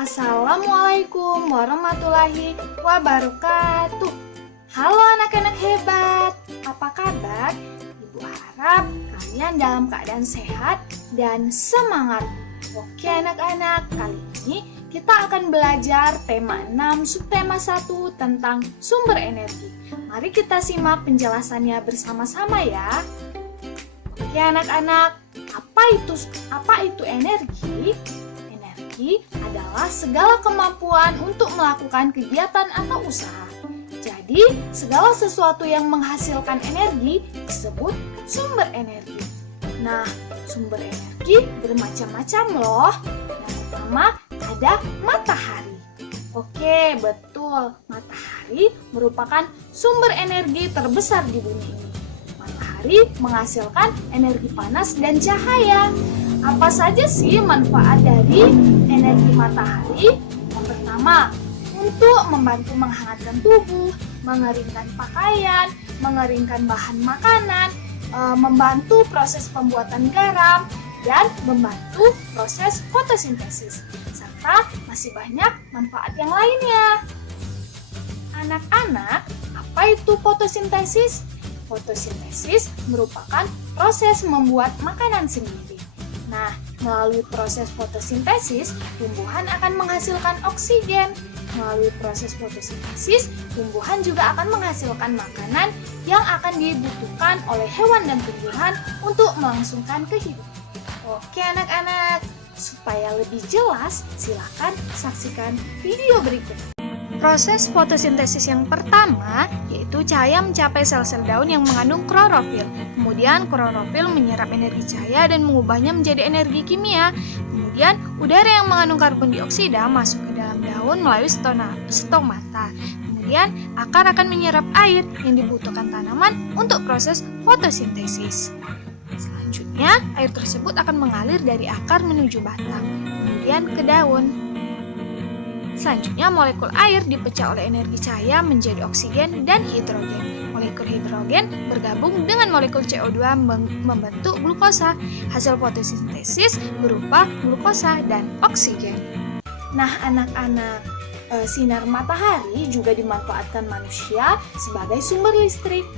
Assalamualaikum warahmatullahi wabarakatuh. Halo anak-anak hebat, apa kabar? Ibu harap kalian dalam keadaan sehat dan semangat. Oke anak-anak, kali ini kita akan belajar tema 6 subtema 1 tentang sumber energi. Mari kita simak penjelasannya bersama-sama ya. Oke anak-anak, apa itu energi? Energi adalah segala kemampuan untuk melakukan kegiatan atau usaha. Jadi, segala sesuatu yang menghasilkan energi disebut sumber energi. Nah, sumber energi bermacam-macam loh. Yang pertama ada matahari. Oke, betul. Matahari merupakan sumber energi terbesar di bumi ini. Matahari menghasilkan energi panas dan cahaya. Apa saja sih manfaat dari energi matahari? Yang pertama, untuk membantu menghangatkan tubuh, mengeringkan pakaian, mengeringkan bahan makanan, membantu proses pembuatan garam, dan membantu proses fotosintesis. Serta masih banyak manfaat yang lainnya. Anak-anak, apa itu fotosintesis? Fotosintesis merupakan proses membuat makanan sendiri. Nah, melalui proses fotosintesis, tumbuhan akan menghasilkan oksigen. Melalui proses fotosintesis, tumbuhan juga akan menghasilkan makanan yang akan dibutuhkan oleh hewan dan tumbuhan untuk melangsungkan kehidupan. Oke anak-anak, supaya lebih jelas, silakan saksikan video berikut. Proses fotosintesis yang pertama yaitu cahaya mencapai sel-sel daun yang mengandung klorofil. Kemudian klorofil menyerap energi cahaya dan mengubahnya menjadi energi kimia. Kemudian udara yang mengandung karbon dioksida masuk ke dalam daun melalui stomata. Kemudian akar akan menyerap air yang dibutuhkan tanaman untuk proses fotosintesis. Selanjutnya air tersebut akan mengalir dari akar menuju batang, kemudian ke daun. Selanjutnya, molekul air dipecah oleh energi cahaya menjadi oksigen dan hidrogen. Molekul hidrogen bergabung dengan molekul CO2 membentuk glukosa. Hasil fotosintesis berupa glukosa dan oksigen. Nah, anak-anak, sinar matahari juga dimanfaatkan manusia sebagai sumber listrik.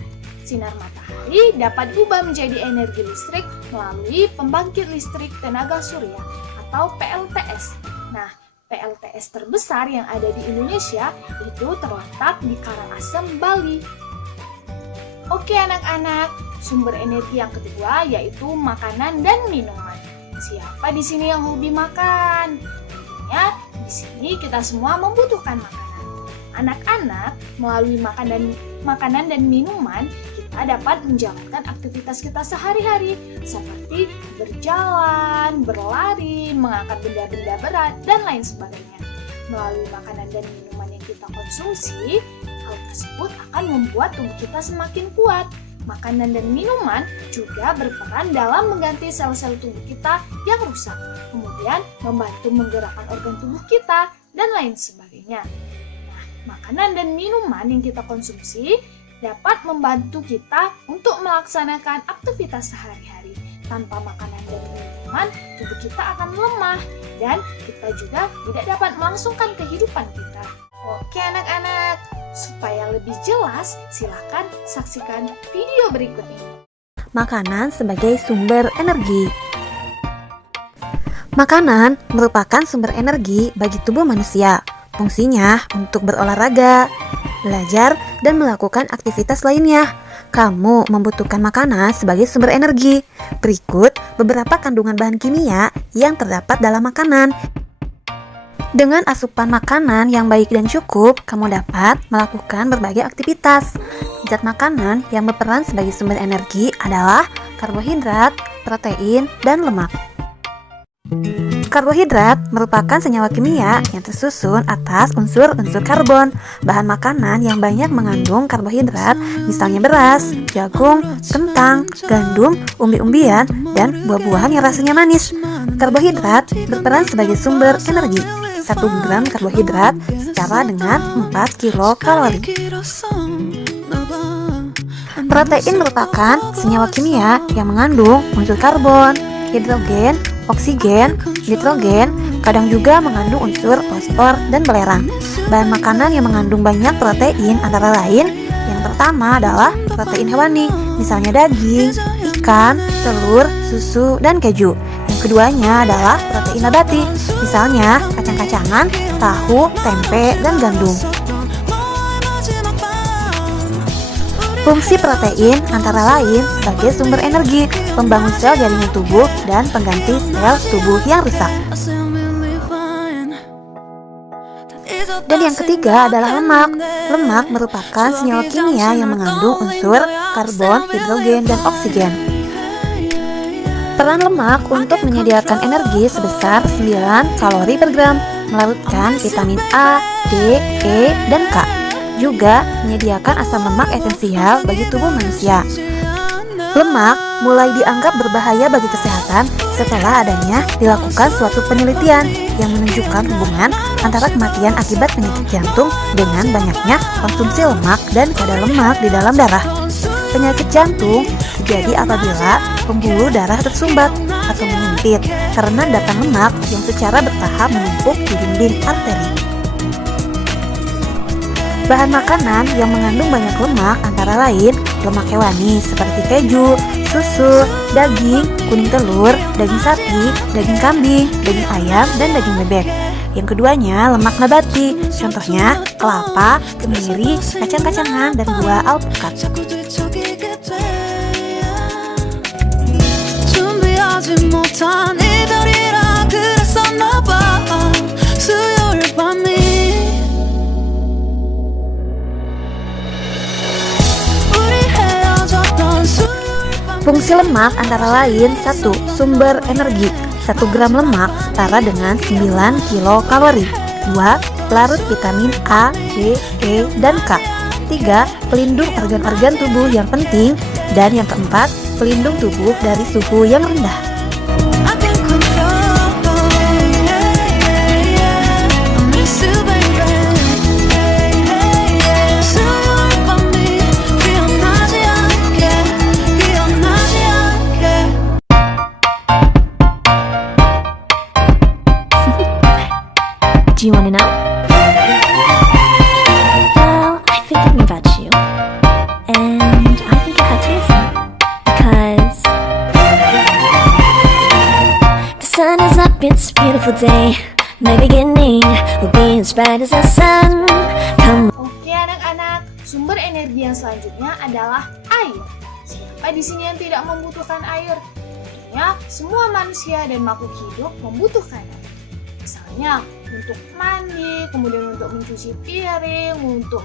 Sinar matahari dapat diubah menjadi energi listrik melalui pembangkit listrik tenaga surya atau PLTS. Nah, PLTS terbesar yang ada di Indonesia itu terletak di Karangasem, Bali. Oke anak-anak, sumber energi yang kedua yaitu makanan dan minuman. Siapa di sini yang hobi makan? Tentunya di sini kita semua membutuhkan makanan. Anak-anak, melalui makanan dan minuman, kita dapat menjalankan aktivitas kita sehari-hari seperti berjalan, berlari, mengangkat benda-benda berat, dan lain sebagainya. Melalui makanan dan minuman yang kita konsumsi, hal tersebut akan membuat tubuh kita semakin kuat. Makanan dan minuman juga berperan dalam mengganti sel-sel tubuh kita yang rusak, kemudian membantu menggerakkan organ tubuh kita, dan lain sebagainya. Nah, makanan dan minuman yang kita konsumsi dapat membantu kita untuk melaksanakan aktivitas sehari-hari. Tanpa makanan dan minuman, tubuh kita akan lemah dan kita juga tidak dapat melangsungkan kehidupan kita. Oke anak-anak, supaya lebih jelas, silakan saksikan video berikut ini. Makanan sebagai sumber energi. Makanan merupakan sumber energi bagi tubuh manusia. Fungsinya untuk berolahraga, belajar, dan melakukan aktivitas lainnya. Kamu membutuhkan makanan sebagai sumber energi. Berikut beberapa kandungan bahan kimia yang terdapat dalam makanan. Dengan asupan makanan yang baik dan cukup, kamu dapat melakukan berbagai aktivitas. Zat makanan yang berperan sebagai sumber energi adalah karbohidrat, protein, dan lemak. Karbohidrat merupakan senyawa kimia yang tersusun atas unsur-unsur karbon. Bahan makanan yang banyak mengandung karbohidrat, misalnya beras, jagung, kentang, gandum, umbi-umbian, dan buah-buahan yang rasanya manis. Karbohidrat berperan sebagai sumber energi. 1 gram karbohidrat setara dengan 4 kilokalori. Protein merupakan senyawa kimia yang mengandung unsur karbon, hidrogen, oksigen, nitrogen, kadang juga mengandung unsur fosfor dan belerang. Bahan makanan yang mengandung banyak protein antara lain yang pertama adalah protein hewani, misalnya daging, ikan, telur, susu, dan keju. Yang keduanya adalah protein nabati, misalnya kacang-kacangan, tahu, tempe, dan gandum. Fungsi protein antara lain sebagai sumber energi, pembangun sel jaringan tubuh, dan pengganti sel tubuh yang rusak. Dan yang ketiga adalah lemak. Lemak merupakan senyawa kimia yang mengandung unsur karbon, hidrogen, dan oksigen. Peran lemak untuk menyediakan energi sebesar 9 kalori per gram, melarutkan vitamin A, D, E, dan K. Juga menyediakan asam lemak esensial bagi tubuh manusia. Lemak mulai dianggap berbahaya bagi kesehatan setelah adanya dilakukan suatu penelitian yang menunjukkan hubungan antara kematian akibat penyakit jantung dengan banyaknya konsumsi lemak dan kadar lemak di dalam darah. Penyakit jantung terjadi apabila pembuluh darah tersumbat atau menyempit karena endapan lemak yang secara bertahap menumpuk di dinding arteri. Bahan makanan yang mengandung banyak lemak antara lain lemak hewani seperti keju, susu, daging, kuning telur, daging sapi, daging kambing, daging ayam, dan daging bebek. Yang keduanya lemak nabati, contohnya kelapa, kemiri, kacang-kacangan, dan buah alpukat. Fungsi lemak antara lain 1. Sumber energi. 1 gram lemak setara dengan 9 kilokalori. 2. Pelarut vitamin A, D, E, dan K. 3. Pelindung organ-organ tubuh yang penting. Dan yang keempat, pelindung tubuh dari suhu yang rendah. Do you want to know? Well, I've been thinking about you, and I think I have to listen, because the sun is up, it's a beautiful day, my beginning will be as bright as the sun. Come. Oke anak-anak, sumber energi yang selanjutnya adalah air. Siapa di sini yang tidak membutuhkan air? Tentunya semua manusia dan makhluk hidup membutuhkan air. Misalnya untuk mandi, kemudian untuk mencuci piring, untuk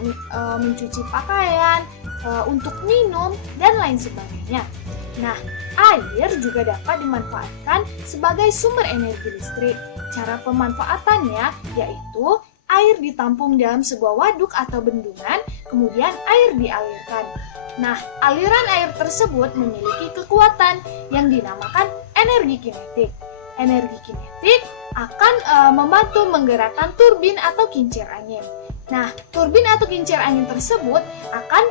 mencuci pakaian, untuk minum, dan lain sebagainya. Nah, air juga dapat dimanfaatkan sebagai sumber energi listrik. Cara pemanfaatannya yaitu air ditampung dalam sebuah waduk atau bendungan, kemudian air dialirkan. Nah, aliran air tersebut memiliki kekuatan yang dinamakan energi kinetik. Energi kinetik akan membantu menggerakkan turbin atau kincir angin. Nah, turbin atau kincir angin tersebut akan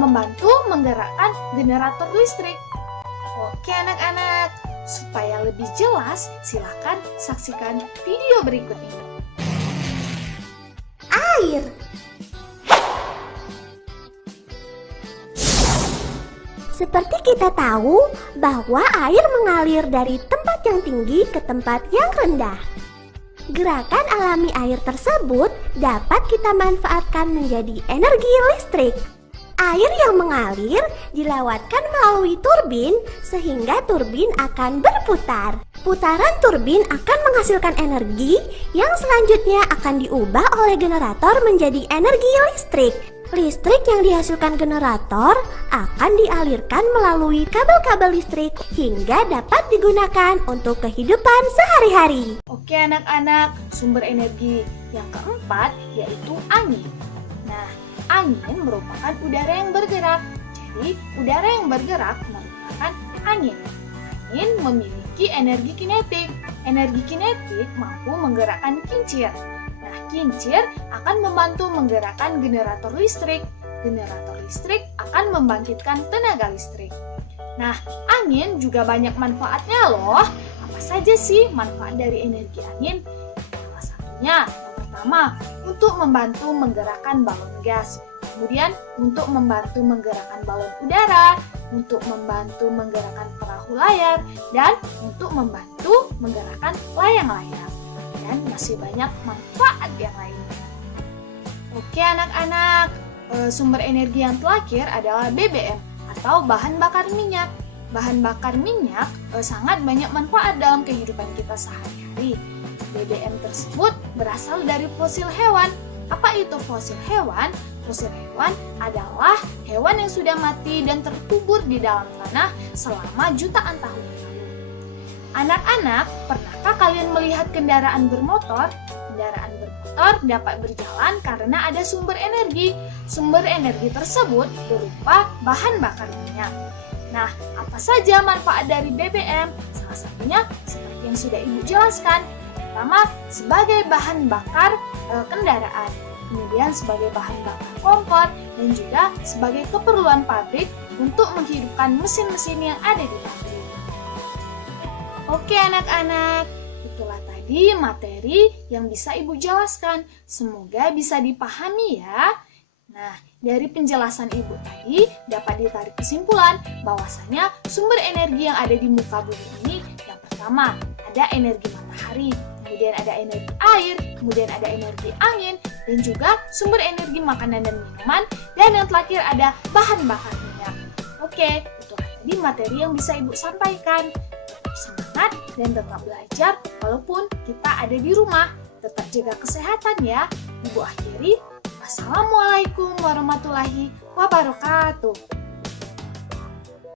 membantu menggerakkan generator listrik. Oke anak-anak, supaya lebih jelas, silakan saksikan video berikut ini. Air. Seperti kita tahu bahwa air mengalir dari tempat yang tinggi ke tempat yang rendah. Gerakan alami air tersebut dapat kita manfaatkan menjadi energi listrik. Air yang mengalir dilewatkan melalui turbin sehingga turbin akan berputar. Putaran turbin akan menghasilkan energi yang selanjutnya akan diubah oleh generator menjadi energi listrik. Listrik yang dihasilkan generator akan dialirkan melalui kabel-kabel listrik hingga dapat digunakan untuk kehidupan sehari-hari. Oke anak-anak, sumber energi yang keempat yaitu angin. Nah, angin merupakan udara yang bergerak. Jadi, udara yang bergerak merupakan angin. Angin memiliki energi kinetik. Energi kinetik mampu menggerakkan kincir. Nah, kincir akan membantu menggerakkan generator listrik. Generator listrik akan membangkitkan tenaga listrik. Nah, angin juga banyak manfaatnya loh. Apa saja sih manfaat dari energi angin? Salah satunya, yang pertama, untuk membantu menggerakkan balon gas. Kemudian, untuk membantu menggerakkan balon udara, untuk membantu menggerakkan perahu layar, dan untuk membantu menggerakkan layang-layang. Dan masih banyak manfaat yang lainnya. Oke anak-anak, sumber energi yang terakhir adalah BBM atau bahan bakar minyak. Bahan bakar minyak sangat banyak manfaat dalam kehidupan kita sehari-hari. BBM tersebut berasal dari fosil hewan. Apa itu fosil hewan? Fosil hewan adalah hewan yang sudah mati dan terkubur di dalam tanah selama jutaan tahun lalu. Anak-anak, pernahkah kalian melihat kendaraan bermotor? Kendaraan bermotor dapat berjalan karena ada sumber energi. Sumber energi tersebut berupa bahan bakar minyak. Nah, apa saja manfaat dari BBM? Salah satunya seperti yang sudah Ibu jelaskan. Pertama, sebagai bahan bakar kendaraan. Kemudian sebagai bahan bakar kompor dan juga sebagai keperluan pabrik untuk menghidupkan mesin-mesin yang ada di pabrik. Oke anak-anak, itulah tadi materi yang bisa Ibu jelaskan. Semoga bisa dipahami ya. Nah, dari penjelasan Ibu tadi dapat ditarik kesimpulan bahwasanya sumber energi yang ada di muka bumi ini yang pertama ada energi matahari, kemudian ada energi air, kemudian ada energi angin, dan juga sumber energi makanan dan minuman, dan yang terakhir ada bahan bakar minyak. Oke, itulah tadi materi yang bisa Ibu sampaikan. Tetap semangat dan tetap belajar walaupun kita ada di rumah. Tetap jaga kesehatan ya. Ibu akhiri. Wassalamualaikum warahmatullahi wabarakatuh.